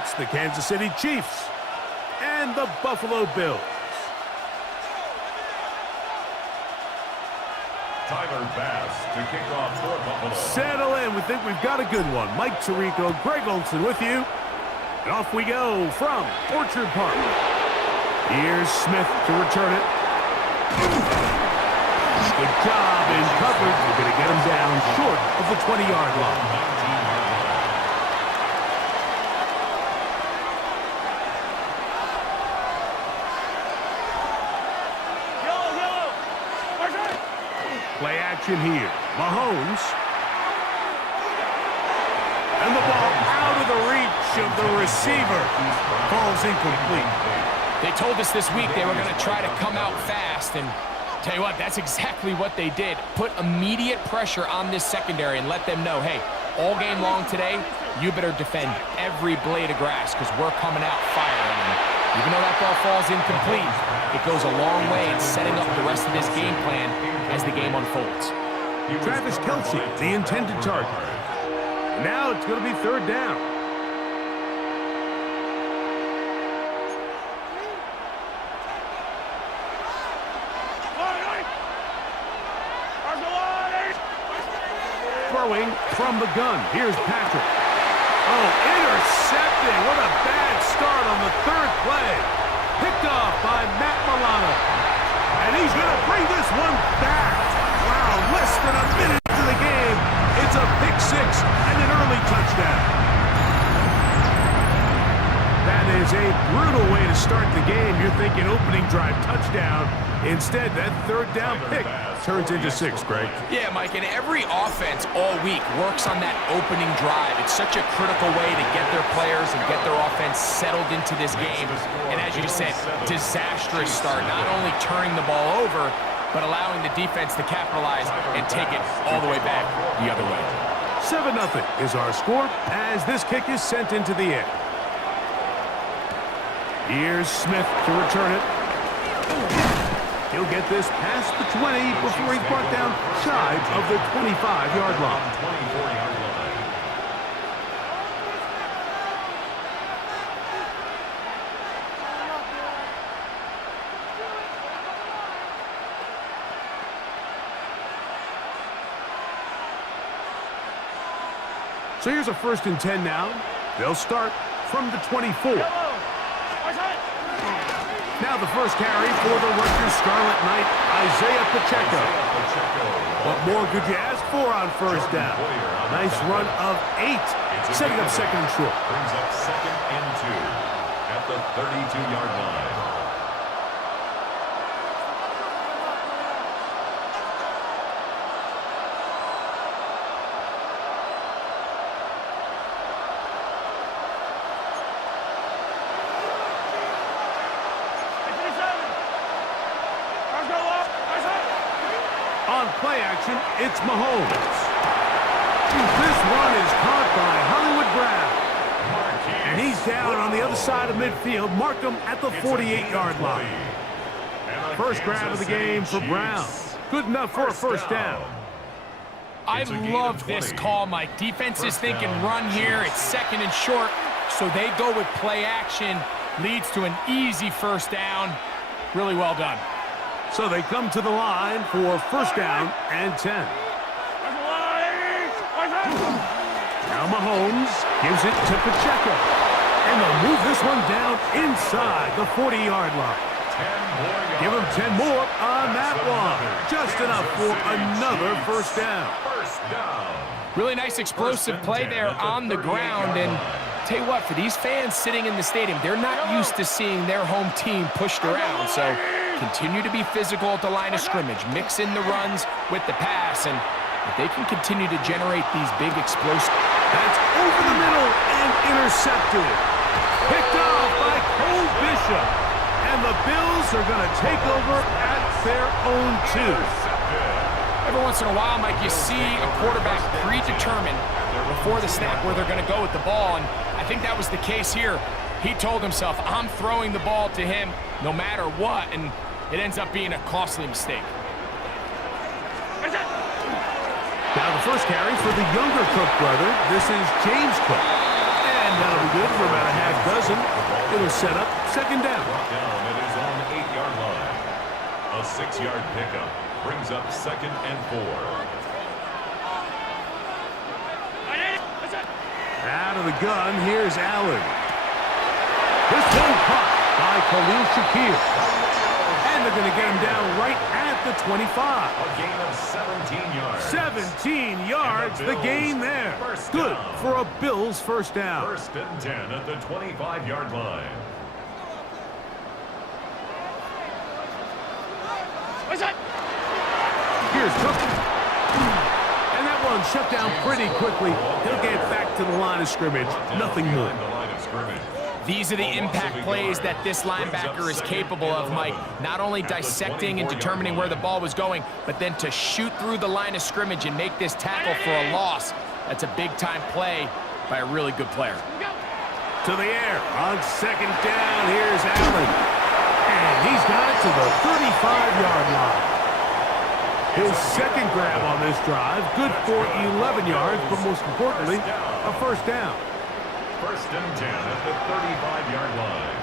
It's the Kansas City Chiefs and the Buffalo Bills. Tyler Bass to kick off for Buffalo. Settle in. We think we've got a good one. Mike Tirico, Greg Olson with you. And off we go from Orchard Park. Here's Smith to return it. Good job in coverage. We're going to get him down short of the 20-yard line. Play action here. Mahomes. And the ball out of the reach of the receiver. Falls incomplete. They told us this week they were going to try to come out fast, and tell you what, that's exactly what they did. Put immediate pressure on this secondary and let them know, hey, all game long today, you better defend every blade of grass because we're coming out firing. And even though that ball falls incomplete, it goes a long way in setting up the rest of this game plan as the game unfolds. Travis Kelce, the intended target. Now it's going to be third down. Throwing from the gun. Here's Patrick. Oh, intercepting. What a bad start on the third play. Picked off by Matt Milano. And he's going to bring this one back. Wow, less than a minute into the game. It's a pick six and an early touchdown. That is a brutal way to start the game. You're thinking opening drive touchdown. Instead, that third down pick turns into six, Greg. Yeah, Mike, and every offense all week works on that opening drive. It's such a critical way to get their players and get their offense settled into this game. And as you said, disastrous start, not only turning the ball over, but allowing the defense to capitalize and take it all the way back the other way. 7-0 is our score as this kick is sent into the air. Here's Smith to return it. He'll get this past the 20 before he's brought down shy of the 25-yard line. So here's a 1st and 10 now. They'll start from the 24. Now the first carry for the Rutgers Scarlet Knight, Isaiah Pacheco. What more could you ask for on first down? Nice run of 8, setting up second and short. Brings up 2nd and 2 at the 32-yard line. On play action, it's Mahomes. This one is caught by Hollywood Brown. And he's down on the other side of midfield. Mark him at the 48-yard line. First grab of the game for Brown. Good enough for a first down. I love this call, Mike. Defense is thinking run here. It's second and short, so they go with play action. Leads to an easy first down. Really well done. So they come to the line for first down and 10. Now Mahomes gives it to Pacheco. And they'll move this one down inside the 40-yard line. Give him 10 more on that one. Just enough for another first down. Really nice explosive play there on the ground. And tell you what, for these fans sitting in the stadium, they're not used to seeing their home team pushed around. So continue to be physical at the line of scrimmage. Mix in the runs with the pass. And if they can continue to generate these big explosive... That's over the middle and intercepted. Picked off by Cole Bishop. And the Bills are going to take over at their own 2. Every once in a while, Mike, you see a quarterback predetermined before the snap where they're going to go with the ball. And I think that was the case here. He told himself, I'm throwing the ball to him no matter what. And it ends up being a costly mistake. Now the first carry for the younger Cook brother. This is James Cook. And that'll be good for about a half Wilson. It'll set up second down. Brought down. It is on the 8-yard line. A 6-yard pickup brings up 2nd and 4. Out of the gun, here's Allen. This one caught by Khalil Shakir. And they're going to get him down right at the 25. A gain of 17 yards. 17 yards, the gain there. Good for a Bills first down. 1st and 10 at the 25-yard line. Here's Cook. And that one shut down pretty quickly. He'll get back to the line of scrimmage. Nothing more. The line of scrimmage. These are the impact plays that this linebacker is capable of, Mike. Not only dissecting and determining where the ball was going, but then to shoot through the line of scrimmage and make this tackle for a loss. That's a big-time play by a really good player. To the air on second down. Here's Allen. And he's got it to the 35-yard line. His second grab on this drive, good for 11 yards, but most importantly, a first down. 1st and 10 at the 35-yard line.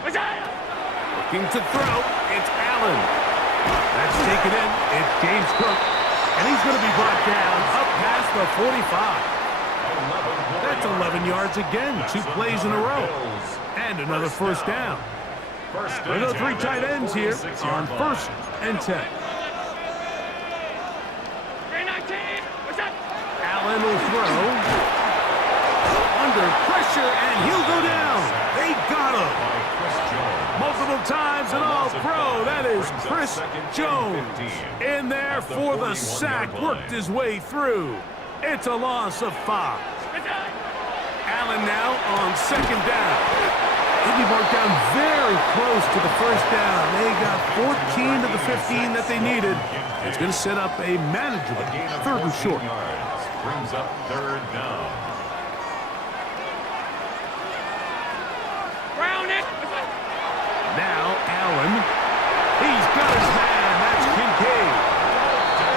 Looking to throw, it's Allen. That's taken in, it's James Cook. And he's going to be brought down up past the 45. That's 11 yards again, 2 plays in a row. And another first down. Another 3 tight ends here on 1st and 10. Allen will throw. Under pressure, and he'll go down. They got him. Multiple times and all pro. That is Chris Jones in there for the sack. Worked his way through. It's a loss of 5. Allen now on second down. He'll be marked down very close to the first down. They got 14 to the 15 that they needed. It's going to set up a manageable 3rd and short. Brings up 3rd down. Now Allen. He's got his man. That's Kincaid.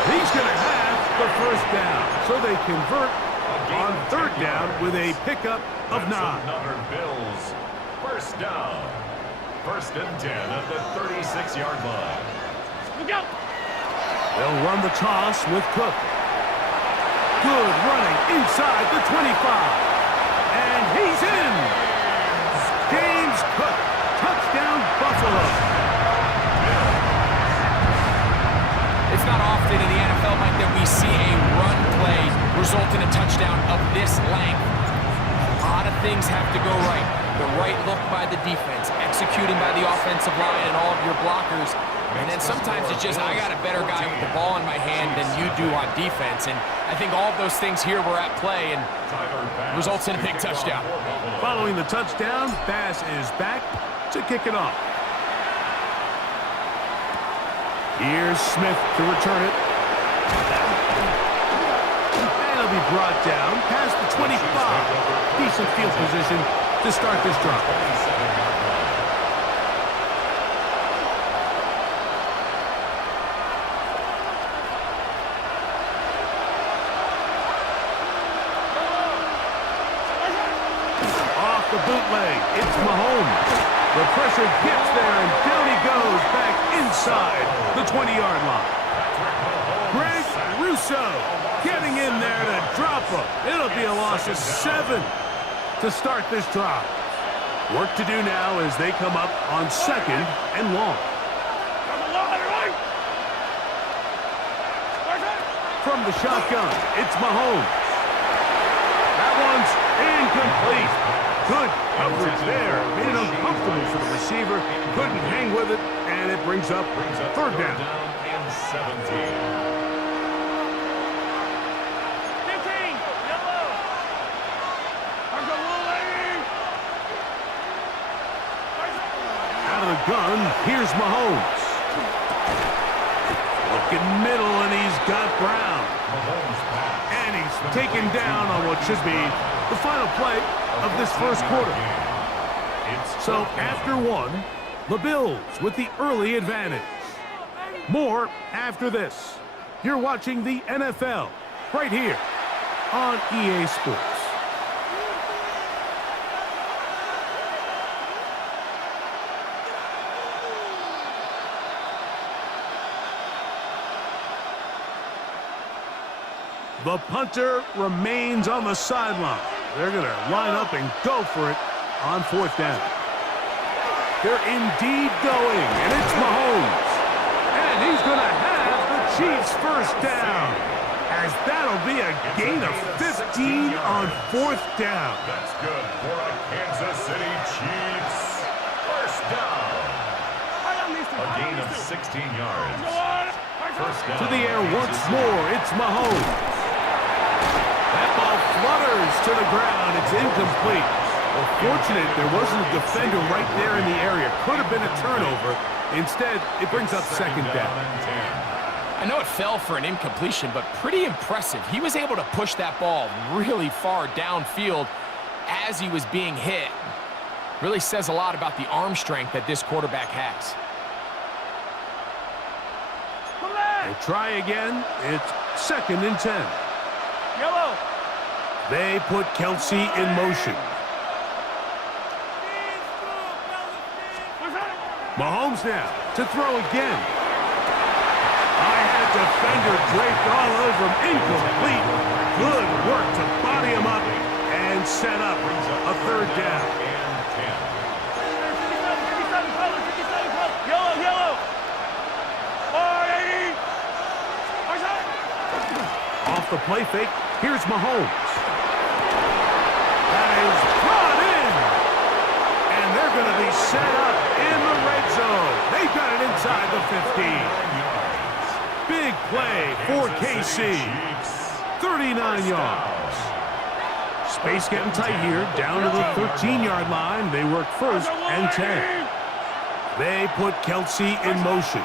He's going to have the first down. So they convert on 3rd down with a pickup of 9. Another Bills. First down. 1st and 10 at the 36-yard line. They'll run the toss with Cook. Good running inside the 25. And he's in. James Cook. Touchdown, Buffalo. It's not often in the NFL, Mike, that we see a run play result in a touchdown of this length. A lot of things have to go right. The right look by the defense, executing by the offensive line and all of your blockers. And then sometimes it's just, I got a better guy with the ball in my hand than you do on defense. And I think all of those things here were at play and results in a big touchdown. Following the touchdown, Bass is back to kick it off. Here's Smith to return it. And he'll be brought down past the 25. Decent field position to start this drive. The bootleg, it's Mahomes. The pressure gets there, and down he goes back inside the 20-yard line. Greg Russo getting in there to drop him. It'll be a loss of 7 to start this drive. Work to do now as they come up on 2nd and long. From the shotgun, it's Mahomes. That one's incomplete. Good coverage there. Made it uncomfortable for the receiver. Couldn't hang with it, and it brings up 3rd down. And 17. Out of the gun, here's Mahomes. Looking middle, and he's got Brown. And he's taken down on what should be the final play of this first quarter. So after 1, the Bills with the early advantage. More after this. You're watching the NFL right here on EA Sports. The punter remains on the sideline. They're going to line up and go for it on fourth down. They're indeed going, and it's Mahomes. And he's going to have the Chiefs first down, as that'll be a gain of 15 on fourth down. That's good for the Kansas City Chiefs. First down. A gain of 16 yards. First down. To the air once more, it's Mahomes. That ball flutters to the ground. It's incomplete. Well, fortunate there wasn't a defender right there in the area. Could have been a turnover. Instead, it brings up second down. I know it fell for an incompletion, but pretty impressive. He was able to push that ball really far downfield as he was being hit. Really says a lot about the arm strength that this quarterback has. They try again. It's 2nd and 10. Yellow. They put Kelsey in motion. Mahomes now to throw again. I had defender draped all over him. Incomplete. Good work to body him up and set up a third down. Yellow, yellow. 480. Off the play fake, here's Mahomes. That is brought in. And they're going to be set up in the red zone. They've got it inside the 15. Big play for KC. 39 yards. Space getting tight here. Down to the 13-yard line. They work 1st and 10. They put Kelsey in motion.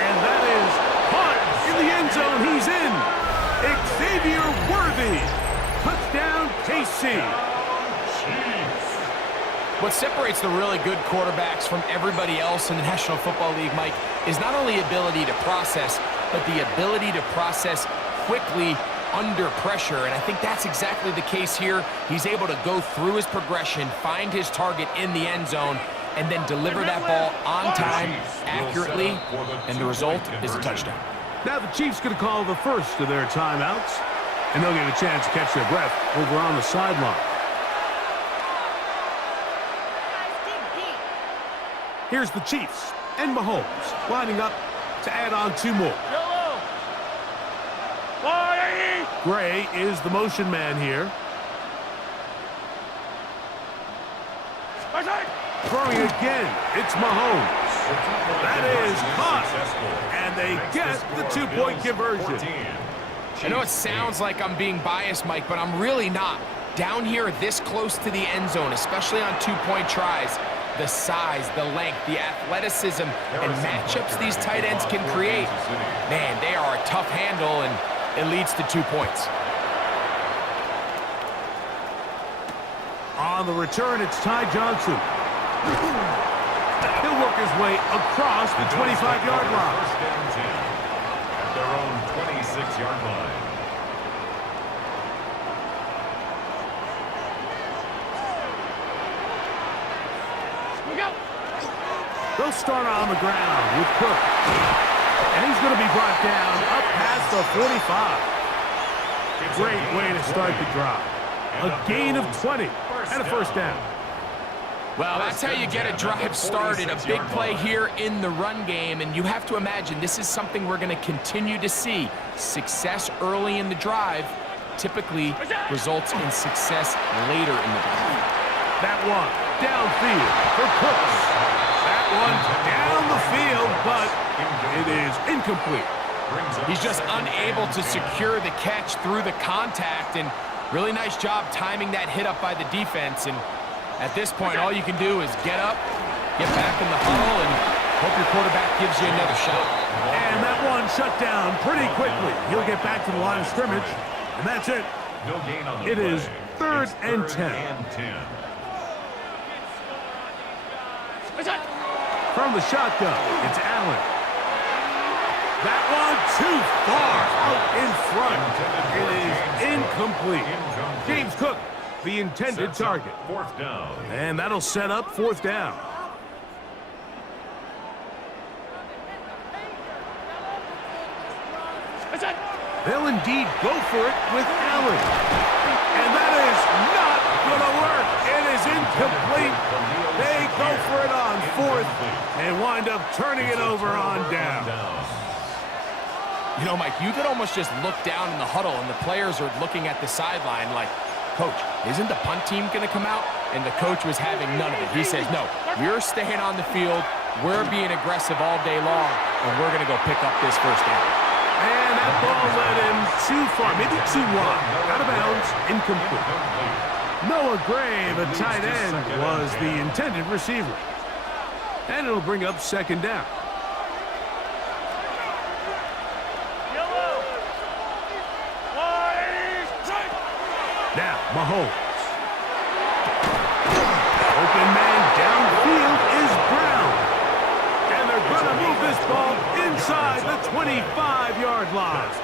And that is caught in the end zone. He's in. Xavier Worthy. Touchdown, KC. What separates the really good quarterbacks from everybody else in the National Football League, Mike, is not only ability to process, but the ability to process quickly under pressure. And I think that's exactly the case here. He's able to go through his progression, find his target in the end zone, and then deliver that ball on time, accurately, and the result is a touchdown. Now the Chiefs going to call the first of their timeouts, and they'll get a chance to catch their breath over on the sideline. Here's the Chiefs and Mahomes lining up to add on 2 more. Yellow. 480. Gray is the motion man here. Throwing again, it's Mahomes. That is caught, and they get the 2-point conversion. I know it sounds like I'm being biased, Mike, but I'm really not. Down here this close to the end zone, especially on 2-point tries, the size, the length, the athleticism, and matchups these tight ends can create, man, they are a tough handle, and it leads to 2 points. On the return, it's Ty Johnson. He'll work his way across the 25-yard line. First and 10 at their own 26-yard line. They'll start on the ground with Cook. And he's going to be brought down up past the 45. Great way to start the drive. A gain of 20 and a first down. Well, that's how you get a drive started. A big play here in the run game, and you have to imagine this is something we're going to continue to see. Success early in the drive typically results in success later in the drive. That one downfield for Cooks. That one down the field, but it is incomplete. He's just unable to secure the catch through the contact, and really nice job timing that hit up by the defense. And at this point, all you can do is get up, get back in the huddle, and hope your quarterback gives you another shot. And that one shut down pretty quickly. He'll get back to the line of scrimmage, and that's it. No gain on the It is play. third and 10. From the shotgun, it's Allen. That one too far out in front. It is incomplete. James Cook, the intended target. Fourth down. And that'll set up fourth down. They'll indeed go for it with Allen. And that is not going to work. It is incomplete. They go for it on fourth and wind up turning it over on down. You know, Mike, you could almost just look down in the huddle, and the players are looking at the sideline like, Coach, isn't the punt team going to come out? And the coach was having none of it. He says, no, you're staying on the field. We're being aggressive all day long, and we're going to go pick up this first down. And that ball led him too far, maybe too wide. Out of bounds, incomplete. Noah Gray, the tight end, was the intended receiver. And it'll bring up second down. Now, Mahomes. Open man downfield is Brown. And they're going to move this ball inside the 25-yard line.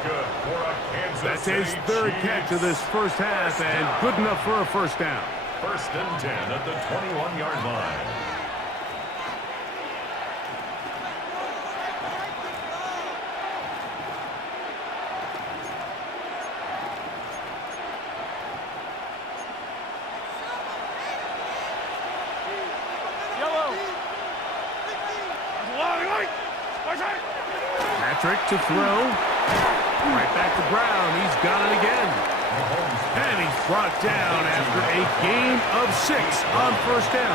That's his third catch of this first half, and good enough for a first down. First and 10 at the 21-yard line. Patrick to throw. Right back to Brown. He's got it again. And he's brought down after a gain of 6 on first down.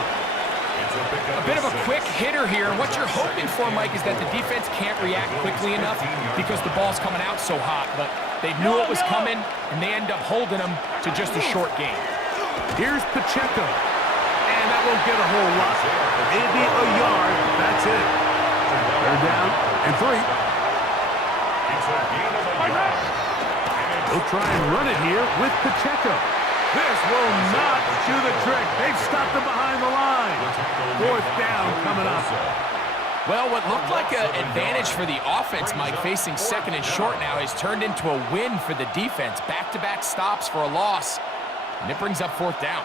A bit of a quick hitter here. What you're hoping for, Mike, is that the defense can't react quickly enough because the ball's coming out so hot. But they knew it was coming, and they end up holding them to just a short gain. Here's Pacheco. And that won't get a whole lot. Maybe a yard. That's it. They're down and 3. They'll try and run it here with Pacheco. This will not do the trick. They've stopped him behind the line. Fourth down coming up. Well, what looked like an advantage for the offense, Mike, facing second and short now, has turned into a win for the defense. Back-to-back stops for a loss, and it brings up fourth down.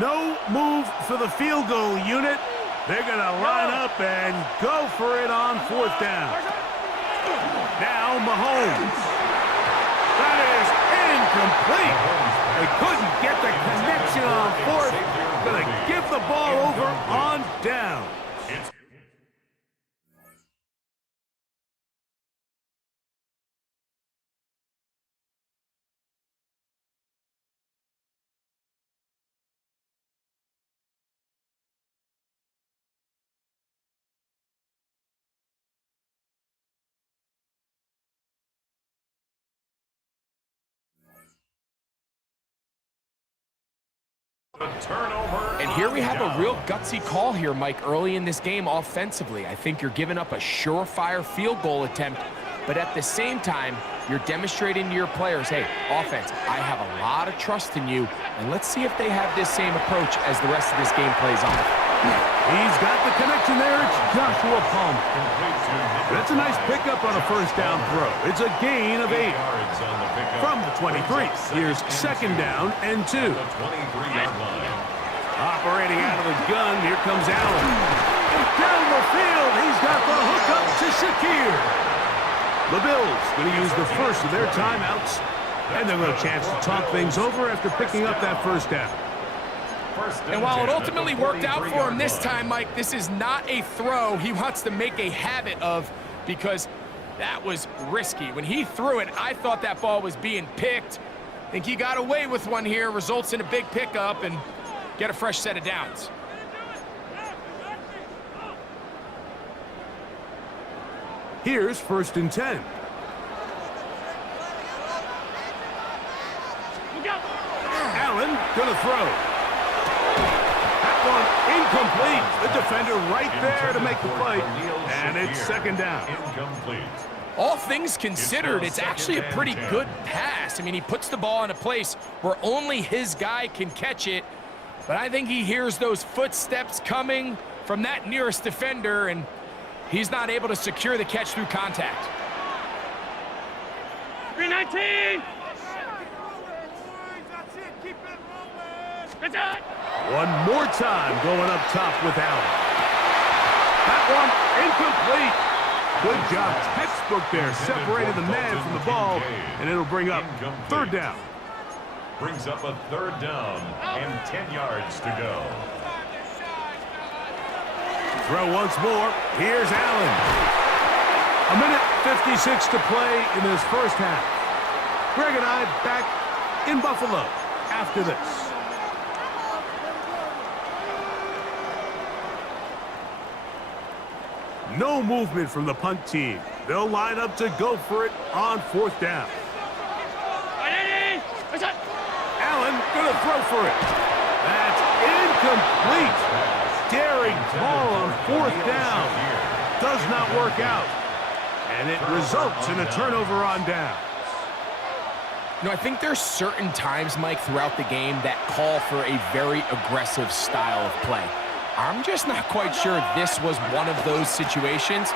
No move for the field goal unit. They're going to line up and go for it on fourth down. Now Mahomes. That is incomplete. They couldn't get the connection on fourth. Going to give the ball over on down. And here we have a real gutsy call here, Mike, early in this game offensively. I think you're giving up a surefire field goal attempt, but at the same time, you're demonstrating to your players, hey, offense, I have a lot of trust in you, and let's see if they have this same approach as the rest of this game plays on. He's got the connection there. It's Joshua Palmer. That's a nice pickup on a first down throw. It's a gain of 8. From the 23, here's second down and 2. Operating out of the gun, here comes Allen. And down the field, he's got the hook up to Shakir. The Bills going to use the first of their timeouts, and they'll have a chance to talk things over after picking up that first down. And while it ultimately worked out for him this time, Mike, this is not a throw he wants to make a habit of, because that was risky. When he threw it, I thought that ball was being picked. I think he got away with one here, results in a big pickup, and get a fresh set of downs. Here's first and 10. Allen gonna throw. That one incomplete. The defender right there to make the play. And it's second down. Incomplete. All things considered, it's actually a pretty good pass. I mean, he puts the ball in a place where only his guy can catch it. But I think he hears those footsteps coming from that nearest defender, and he's not able to secure the catch through contact. 319! One more time going up top with Allen. That one incomplete. Good job, textbook there, separated the man from the ball, and it'll bring up third down. Brings up a third down and 10 yards to go. Throw once more. Here's Allen. A minute 56 to play in this first half. Greg and I back in Buffalo after this. No movement from the punt team. They'll line up to go for it on fourth down. Allen gonna throw for it. That's incomplete. Daring call on fourth down. Does not work out. And it results in a turnover on down. You know, I think there's certain times, Mike, throughout the game that call for a very aggressive style of play. I'm just not quite sure this was one of those situations,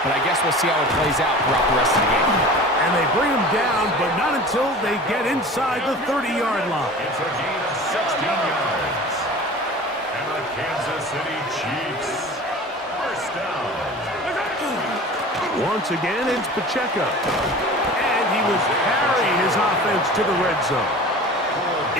but I guess we'll see how it plays out throughout the rest of the game. And they bring him down, but not until they get inside the 30-yard line. It's a gain of 16 yards. And the Kansas City Chiefs, first down. Once again, it's Pacheco. And he was carrying his offense to the red zone.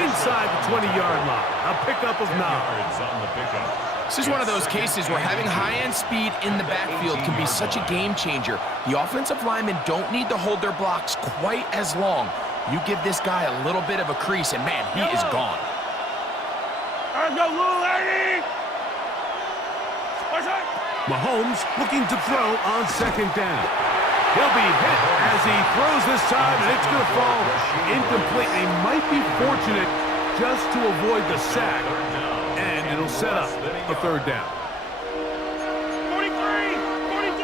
Inside the 20-yard line. A pickup of 9. On the pickup. This is one of those cases where having high-end speed in the backfield can be such a game changer. The offensive linemen don't need to hold their blocks quite as long. You give this guy a little bit of a crease, and man, he is gone. Mahomes looking to throw on second down. He'll be hit as he throws this time, and it's going to fall incomplete. They might be fortunate just to avoid the sack, and it'll set up a third down. 43! 43!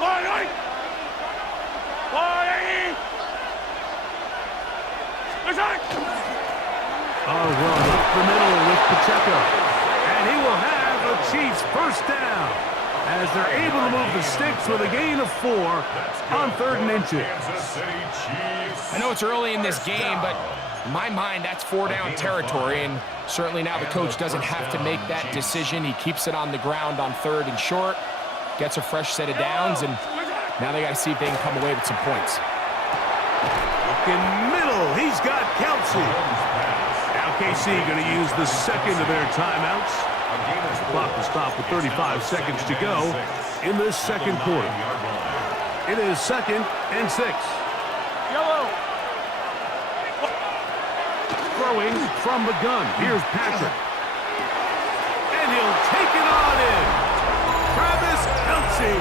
Line 8! A run up the middle with Pacheco. And he will have a Chiefs first down as they're able to move the sticks with a gain of 4 on 3rd and inches. I know it's early in this game, but in my mind, that's 4-down territory, and certainly now the coach doesn't have to make that decision. He keeps it on the ground on 3rd and short, gets a fresh set of downs, and now they got to see if they can come away with some points. In middle, he's got Kelsey. Now KC going to use the second of their timeouts. The clock will stop with 35 seconds to go in this second quarter. It is 2nd and 6. Yellow! Throwing from the gun. Here's Patrick. And he'll take it on in. Travis Kelsey.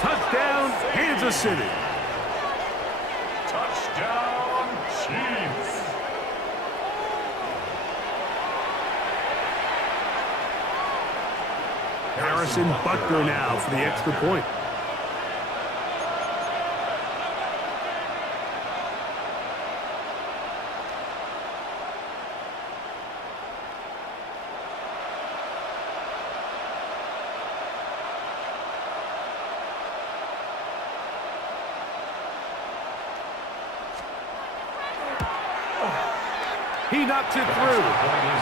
Touchdown, Kansas City. Touchdown, Chiefs. Harrison Butker now for the extra point. He knocks it through.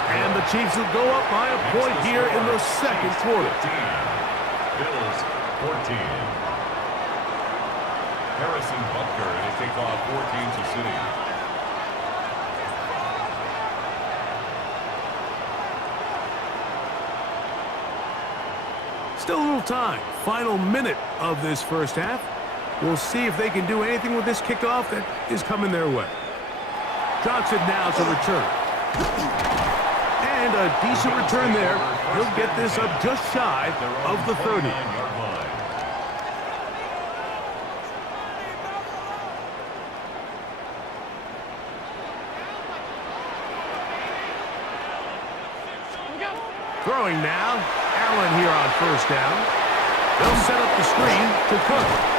And the Chiefs will go up by a point here in the second quarter. Bills 14. Harrison Butker to take off for Kansas City. Still a little time. Final minute of this first half. We'll see if they can do anything with this kickoff that is coming their way. Johnson now to return. And a decent return there. He'll get this up just shy of the 30. Throwing now. Allen here on first down. They'll set up the screen to Cook.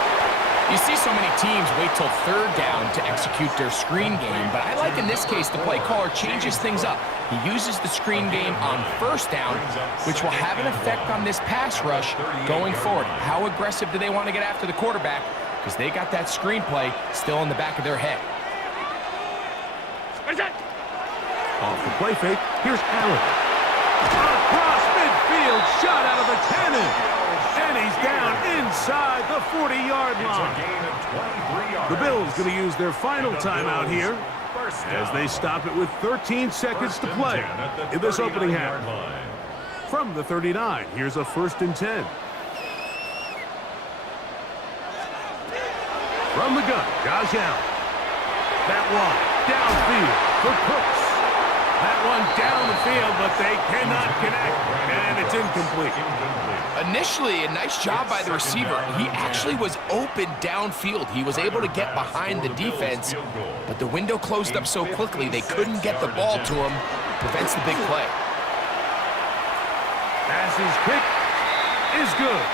You see so many teams wait till 3rd down to execute their screen game, but I like in this case the play caller changes things up. He uses the screen game on 1st down, which will have an effect on this pass rush going forward. How aggressive do they want to get after the quarterback? Because they got that screen play still in the back of their head. Off the play fake, here's Allen. Across midfield, shot out of the cannon. And he's down inside the 40-yard line. The Bills going to use their final timeout here as they stop it with 13 seconds to play in this opening half. From the 39, here's a 1st and 10. From the gun, Josh Allen. That one downfield for Cooks. That one down the field, but they cannot connect, and it's incomplete. Initially, a nice job by the receiver. He actually was open downfield. He was able to get behind the defense, but the window closed up so quickly they couldn't get the ball to him. Prevents the big play. Passes kick is good,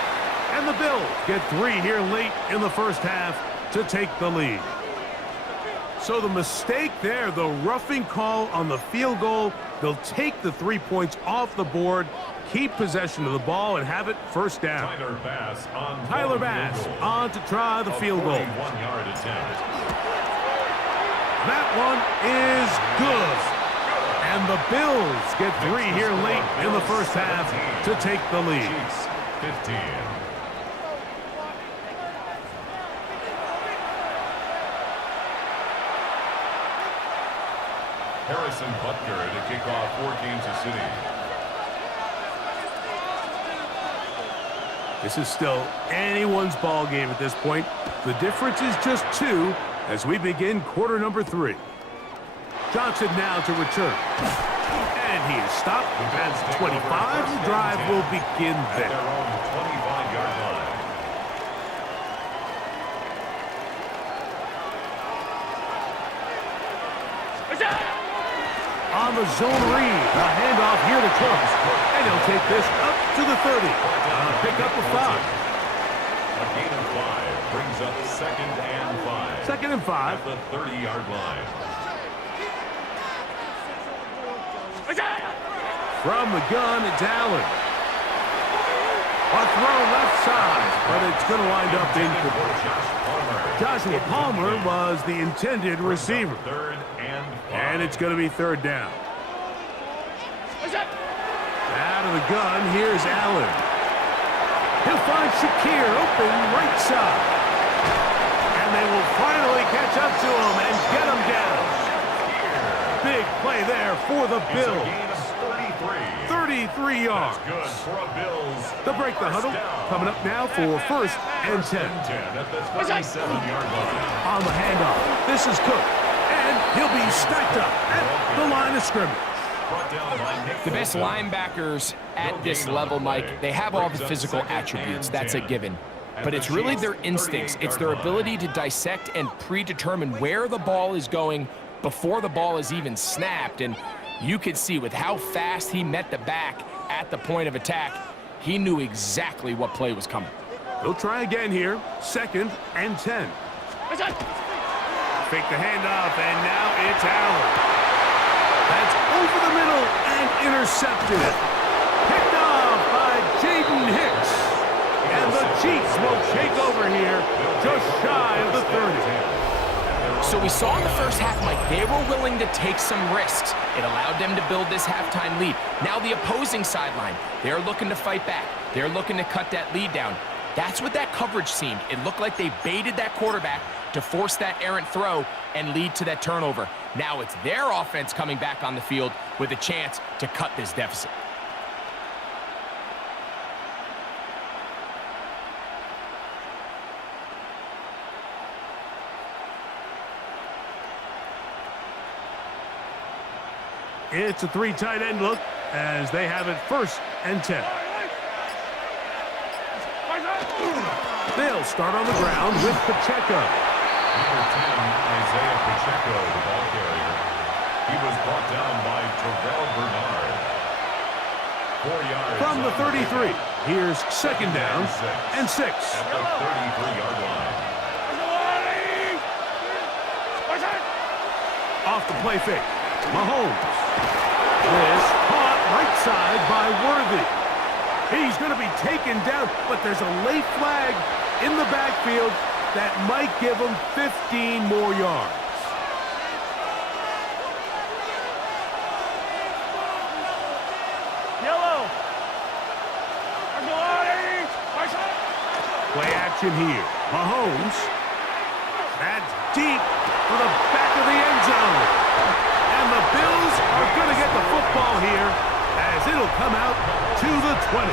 and the Bills get 3 here late in the first half to take the lead. So the mistake there, the roughing call on the field goal, they'll take the 3 points off the board, keep possession of the ball, and have it first down. Tyler Bass on to try the field goal. That one is good. And the Bills get 3 here late in the first half to take the lead. 15. Harrison Butker to kick off for Kansas City. This is still anyone's ball game at this point. The difference is just 2 as we begin quarter number 3. Johnson now to return. And he is stopped at 25. The drive will begin there. At their own 25-yard line. On the zone read, a handoff here to Cooks. And he'll take this up to the 30. Pick up a 5. A gain of 5 brings up 2nd and 5. 2nd and 5. At the 30-yard line. From the gun, it's Allen. A throw left side, but it's going to wind up incomplete. Joshua Palmer was the intended receiver. 3rd and 5. And it's going to be 3rd down. Out of the gun, here's Allen. He'll find Shakir open right side. And they will finally catch up to him and get him down. Big play there for the Bills. 33 yards. That's good for a Bills. They'll break the huddle. Coming up now for 1st and 10. At the 27-yard line. On the handoff, this is Cook. And he'll be stacked up at the line of scrimmage. The best linebackers at this level, Mike, they have all the physical attributes. That's a given. But it's really their instincts. It's their ability to dissect and predetermine where the ball is going before the ball is even snapped. And you could see with how fast he met the back at the point of attack, he knew exactly what play was coming. He'll try again here. 2nd and 10. Fake the handoff, and now it's Allen. That's over the middle and intercepted. Picked off by Jaden Hicks. And the Chiefs will take over here just shy of the 30. So we saw in the first half, Mike, they were willing to take some risks. It allowed them to build this halftime lead. Now the opposing sideline, they're looking to fight back. They're looking to cut that lead down. That's what that coverage seemed. It looked like they baited that quarterback to force that errant throw and lead to that turnover. Now it's their offense coming back on the field with a chance to cut this deficit. It's a 3 tight end look as they have it 1st and 10. They'll start on the ground with Pacheco. Number 10, Isaiah Pacheco, the ball carrier. He was brought down by Terrell Bernard. 4 yards. From the 33, here's 2nd down and 6. At the 33-yard line. Off the play fake, Mahomes. This caught right side by Worthy. He's going to be taken down, but there's a late flag in the backfield that might give him 15 more yards. Play action here. Mahomes. That's deep for the back of the end zone. And the Bills are going to get the football here as it'll come out to the 20.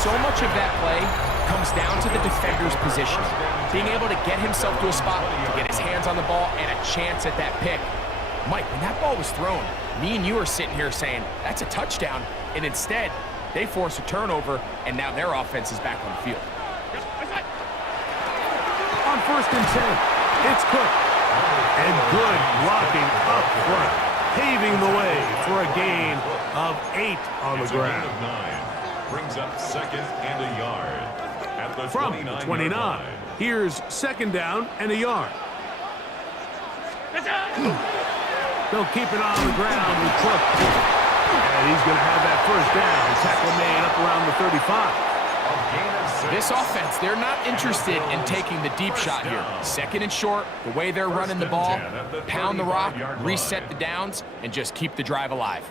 So much of that play comes down to the defender's position. Being able to get himself to a spot, to get his hands on the ball, and a chance at that pick. Mike, when that ball was thrown, me and you are sitting here saying, that's a touchdown. And instead, they force a turnover, and now their offense is back on the field. On 1st and 10, it's Cook. And good blocking up front, paving the way for a gain of 8 on the ground. Brings up 2nd and a yard. At the From the 29, here's 2nd down and a yard. They'll keep it on the ground with Cook. And he's going to have that 1st down. Tackle made up around the 35. This offense, they're not interested in taking the deep shot here. 2nd and short, the way they're running the ball, pound the rock, reset the downs, and just keep the drive alive.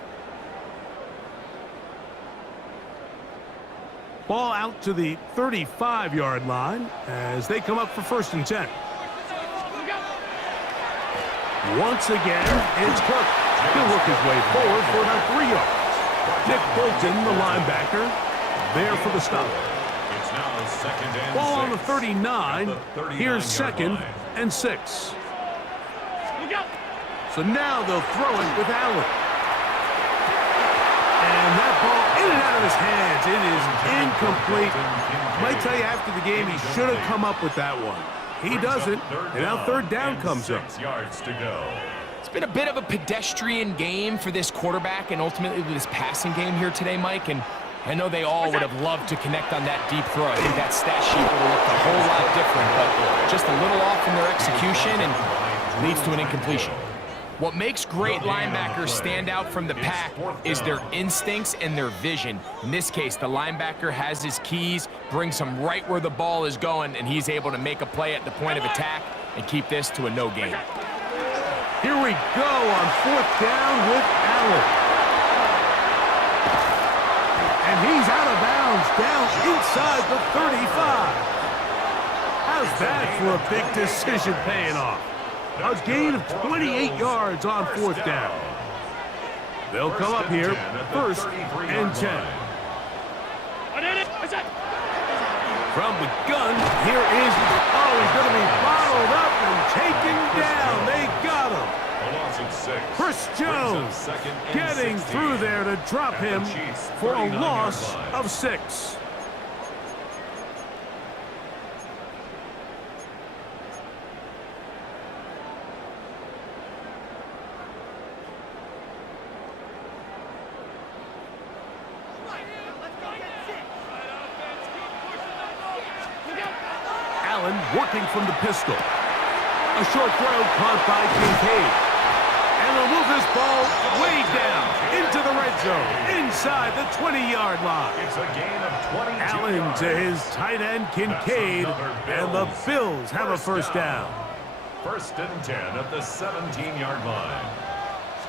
Ball out to the 35-yard line as they come up for 1st and 10. Once again, it's Cook. He'll work his way forward for about 3 yards. Nick Bolton, the linebacker, there for the stop. It's now 2nd and Ball 6. on the 39. Here's 2nd and 6. So now they'll throw it with Allen. And that ball in and out of his hands. It is incomplete. Might tell you after the game he should have come up with that one. He doesn't, and now 3rd down comes up. 6 yards to go. It's been a bit of a pedestrian game for this quarterback and ultimately this passing game here today, Mike. And I know they all would have loved to connect on that deep throw. I think that stat sheet would have looked a whole lot different, but just a little off in their execution and leads to an incompletion. What makes great linebackers stand out from the pack is their instincts and their vision. In this case, the linebacker has his keys, brings him right where the ball is going, and he's able to make a play at the point of attack and keep this to a no gain. Here we go on 4th down with Allen. And he's out of bounds down inside the 35. How's that for a big decision paying off? A gain of 28 yards on 4th down. They'll come up here 1st and 10. From the gun, here is, oh, he's going to be bottled up and taken down. They got him. Chris Jones getting through there to drop him for a loss of 6. Allen working from the pistol. A short throw caught by Kincaid. And they'll move this ball way down into the red zone, inside the 20-yard line. It's a gain of 22 Allen yards. to his tight end, Kincaid, and the Bills have a 1st down. 1st and 10 at the 17-yard line.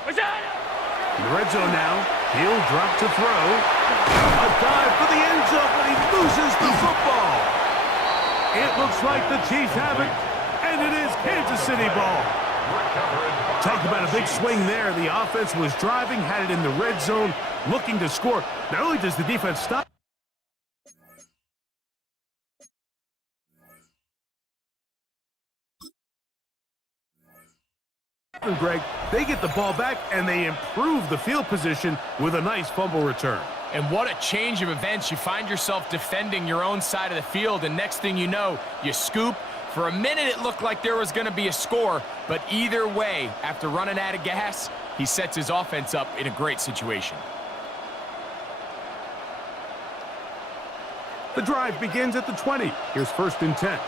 In the red zone now, he'll drop to throw. A dive for the end zone, but he loses the football. It looks like the Chiefs have it, and it is Kansas City ball. Talk about a big swing there. The offense was driving, had it in the red zone, looking to score. Not only does the defense stop, Greg, they get the ball back and they improve the field position with a nice fumble return. And what a change of events. You find yourself defending your own side of the field, and next thing you know, you scoop. For a minute, it looked like there was going to be a score, but either way, after running out of gas, he sets his offense up in a great situation. The drive begins at the 20. Here's 1st and 10.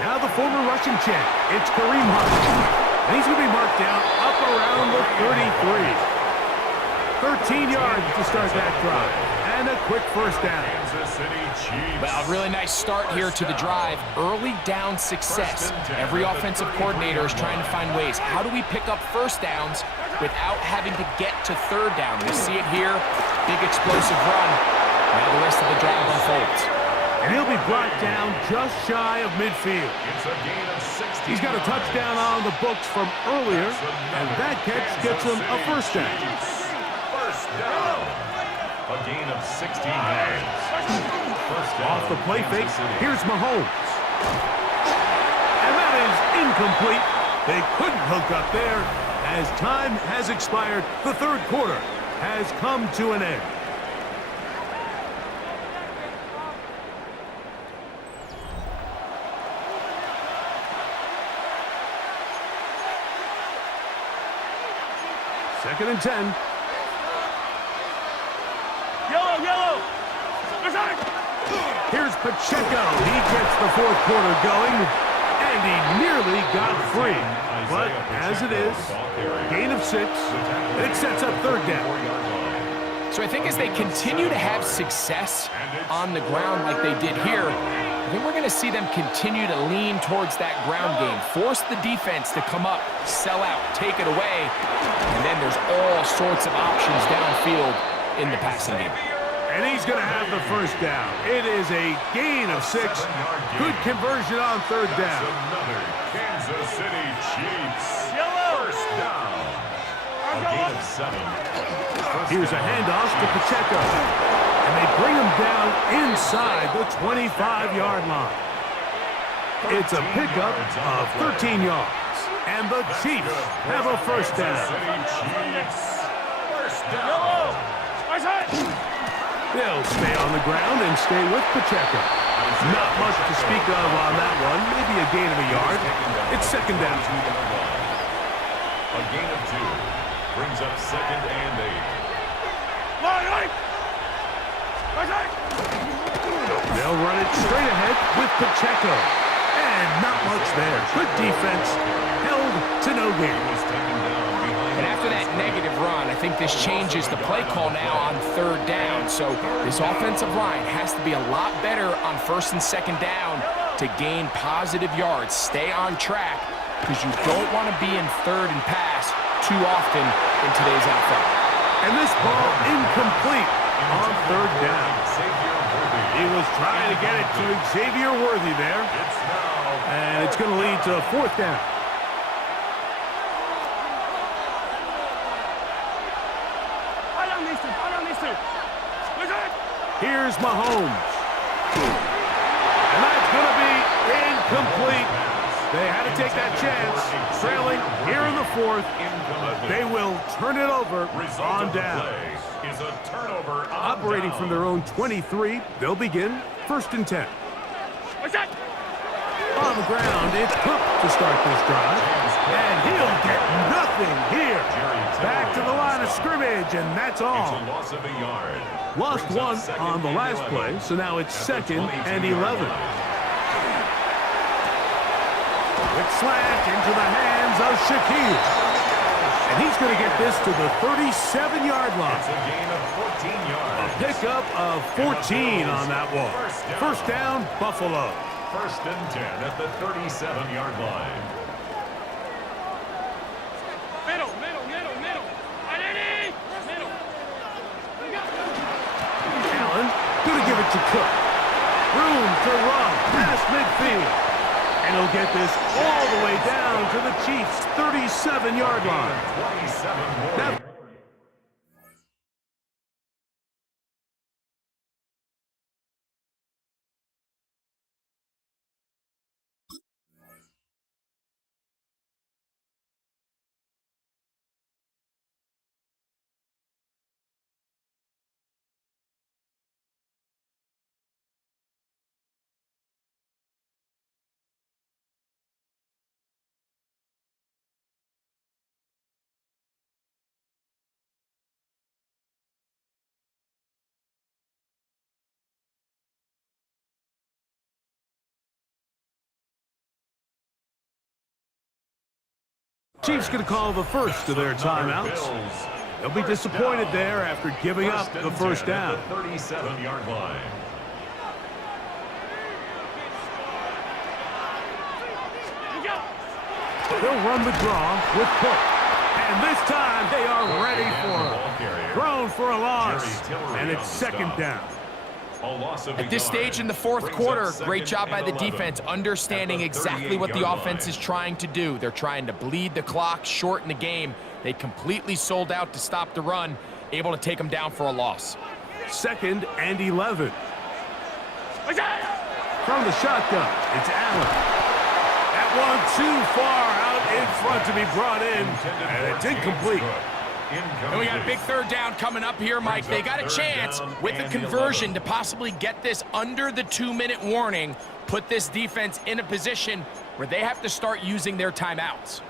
Now the former Russian champ, it's Kareem Hunt. And he's going to be marked down up around the 33. 13 yards to start that drive. And a quick 1st down. Kansas City Chiefs. Well, a really nice start here to the drive. Early down success. Every offensive coordinator is trying to find ways. How do we pick up 1st downs without having to get to third down. We see it here, big explosive run. Now the rest of the drive unfolds. And he'll be brought down just shy of midfield. It's a gain of 60. He's got a touchdown on the books from earlier, and that catch gets him a first down. First down. A gain of 16 yards. First down. Off the play fake, here's Mahomes. And that is incomplete. They couldn't hook up there. As time has expired, the third quarter has come to an end. Second and 10. Yellow, yellow. Here's Pacheco. He gets the fourth quarter going, and he nearly got free. But as it is, gain of 6, it sets up third down. So I think as they continue to have success on the ground like they did here, I think we're going to see them continue to lean towards that ground game, force the defense to come up, sell out, take it away, and then there's all sorts of options downfield in the passing game. And he's going to have the first down. It is a gain of 6. Good conversion on third down. Another Kansas City Chiefs. Yellow. First down. A gain of 7. Here's a handoff to Pacheco. And they bring him down inside the 25-yard line. It's a pickup of 13 yards. And the Chiefs have a first down. First down. They'll stay on the ground and stay with Pacheco. Not much to speak of on that one. Maybe a gain of a yard. It's second down. A gain of 2 brings up second and 8. They'll run it straight ahead with Pacheco. And not much there. Good defense. Held to no gain. And after that negative run, I think this changes the play call now on third down. So this offensive line has to be a lot better on first and second down to gain positive yards. Stay on track because you don't want to be in third and pass too often in today's NFL. And this ball incomplete on third down. He was trying to get it to Xavier Worthy there. And it's going to lead to fourth down. Here's Mahomes. And that's going to be incomplete. They had to take that chance. Trailing here in the fourth. But they will turn it over on down. Operating from their own 23, they'll begin first and 10. On the ground, it's Cook to start this drive. And he'll get nothing here. Back to the line of scrimmage, and that's all. Lost one on the last play, so now it's second and 11. Quick slant into the hands of Shaquille. And he's going to get this to the 37-yard line. It's a gain of 14 yards. A pickup of 14 on that one. First down, Buffalo. First and 10 at the 37-yard line. Middle. Allen, going to give it to Cook. Room to run past midfield. And he'll get this all the way down to the Chiefs' 37-yard line. 27 more. Now, Chiefs going to call the first of their timeouts. They'll be disappointed there after giving up the first down. 37-yard line. They'll run the draw with Cook. And this time they are ready for him. Thrown for a loss. And it's second down. At this stage in the fourth quarter, great job by the defense, understanding exactly what the offense is trying to do. They're trying to bleed the clock, shorten the game. They completely sold out to stop the run, able to take them down for a loss. 2nd and 11. From the shotgun, it's Allen. That one too far out in front to be brought in, and it's incomplete. And we got a big third down coming up here, Mike. They got a chance with a conversion to possibly get this under the 2-minute warning, put this defense in a position where they have to start using their timeouts.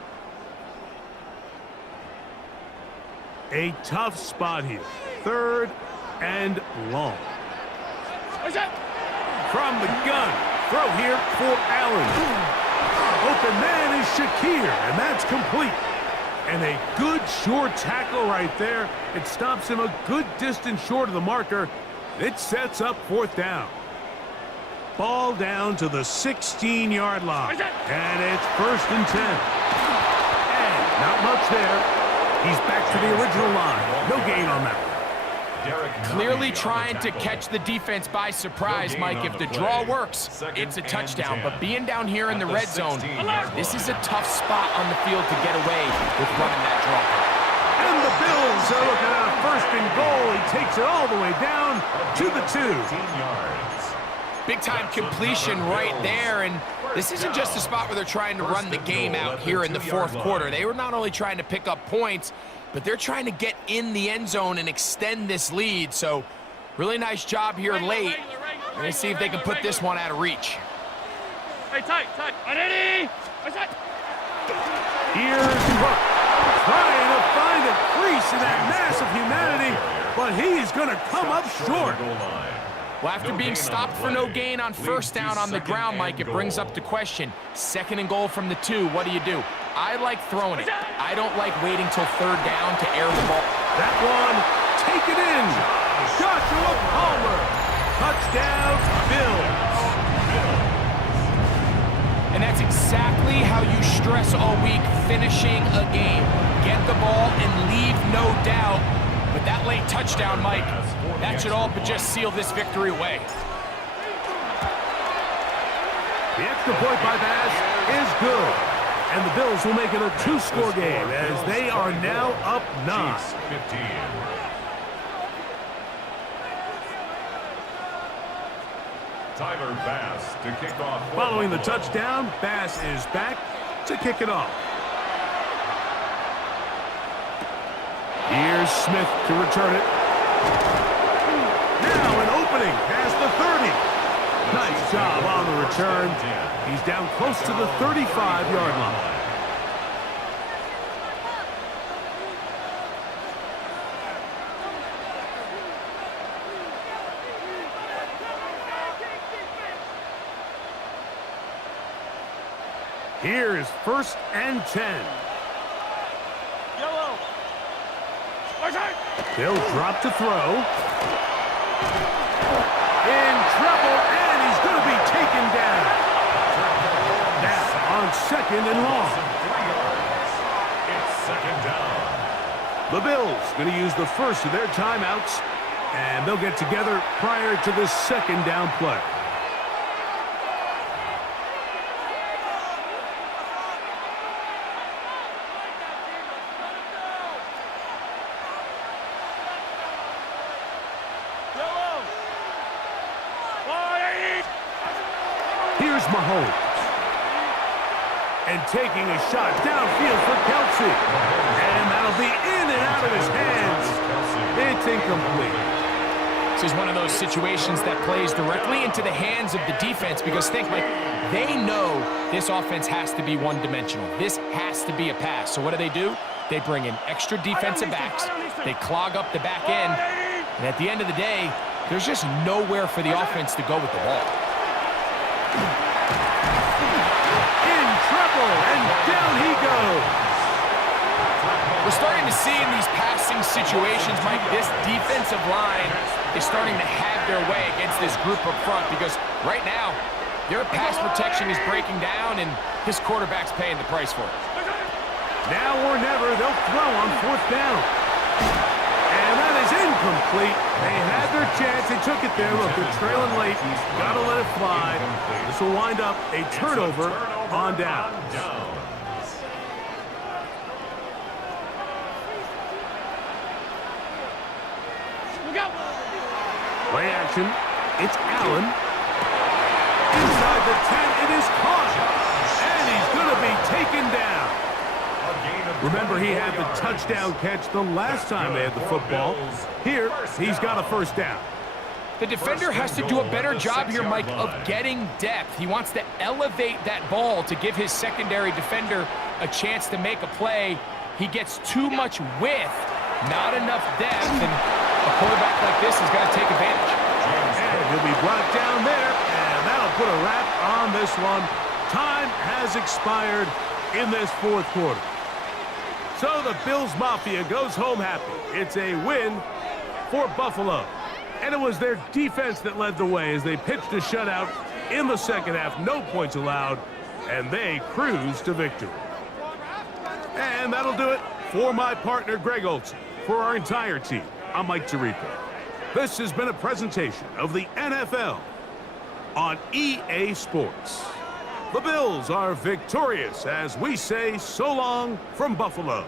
A tough spot here. 3rd and long. From the gun, throw here for Allen. Open man is Shakir, and that's complete. And a good short tackle right there. It stops him a good distance short of the marker. It sets up 4th down. Ball down to the 16-yard line. And it's 1st and 10. And not much there. He's back to the original line. No gain on that. Clearly trying to catch the defense by surprise, Mike. If the draw works, it's a touchdown. But being down here in the red zone, this is a tough spot on the field to get away with running that draw. And the Bills are looking at a 1st and goal. He takes it all the way down to the 2. Big-time completion right there, and this isn't just a spot where they're trying to run the game out here in the fourth quarter. They were not only trying to pick up points, but they're trying to get in the end zone and extend this lead. So really nice job here late. We're going to see if they can put this one out of reach. Hey, tight. Here's Cook trying to find a crease in that mass of humanity, but he's going to come up short. Well, after being stopped for no gain on 1st down on the ground, Mike, it brings up the question. 2nd and goal from the 2, what do you do? I like throwing it. I don't like waiting till 3rd down to air the ball. That one, take it in. Joshua Palmer. Touchdown, Bills. And that's exactly how you stress all week, finishing a game. Get the ball and leave no doubt. But that late touchdown, Mike, that should all but just seal this victory away. The extra point by Bass is good. And the Bills will make it a 2-score game as they are now up 9. Tyler Bass to kick off. Following the touchdown, Bass is back to kick it off. Here's Smith to return it. Now an opening past the 30. Nice job on the return. He's down close to the 35-yard line. Here is 1st and 10. Yellow. They'll drop to throw. In trouble, and he's going to be taken down. Now on 2nd and long. It's 2nd down. The Bills going to use the first of their timeouts, and they'll get together prior to the 2nd down play. Here's Mahomes. And taking a shot downfield for Kelsey. And that'll be in and out of his hands. It's incomplete. This is one of those situations that plays directly into the hands of the defense because think, Mike, they know this offense has to be one-dimensional. This has to be a pass. So what do? They bring in extra defensive backs. They clog up the back end. And at the end of the day, there's just nowhere for the offense to go with the ball. In trouble, and down he goes. We're starting to see in these passing situations, Mike, this defensive line is starting to have their way against this group up front because right now, their pass protection is breaking down and his quarterback's paying the price for it. Now or never, they'll throw on 4th down. And that is incomplete. They had their chance. They took it there. Look, they're trailing late. Got to let it fly. This will wind up a turnover on downs. Play action. It's Allen. Inside the 10, it is caught. And he's going to be taken down. Remember, he had the touchdown catch the last time they had the football. Here, he's got a 1st down. The defender has to do a better job here, Mike, of getting depth. He wants to elevate that ball to give his secondary defender a chance to make a play. He gets too much width, not enough depth, and a quarterback like this is going to take advantage. And he'll be brought down there, and that'll put a wrap on this one. Time has expired in this 4th quarter. So the Bills Mafia goes home happy. It's a win for Buffalo. And it was their defense that led the way as they pitched a shutout in the 2nd half. No points allowed, and they cruise to victory. And that'll do it for my partner, Greg Olson. For our entire team, I'm Mike Tirico. This has been a presentation of the NFL on EA Sports. The Bills are victorious as we say so long from Buffalo.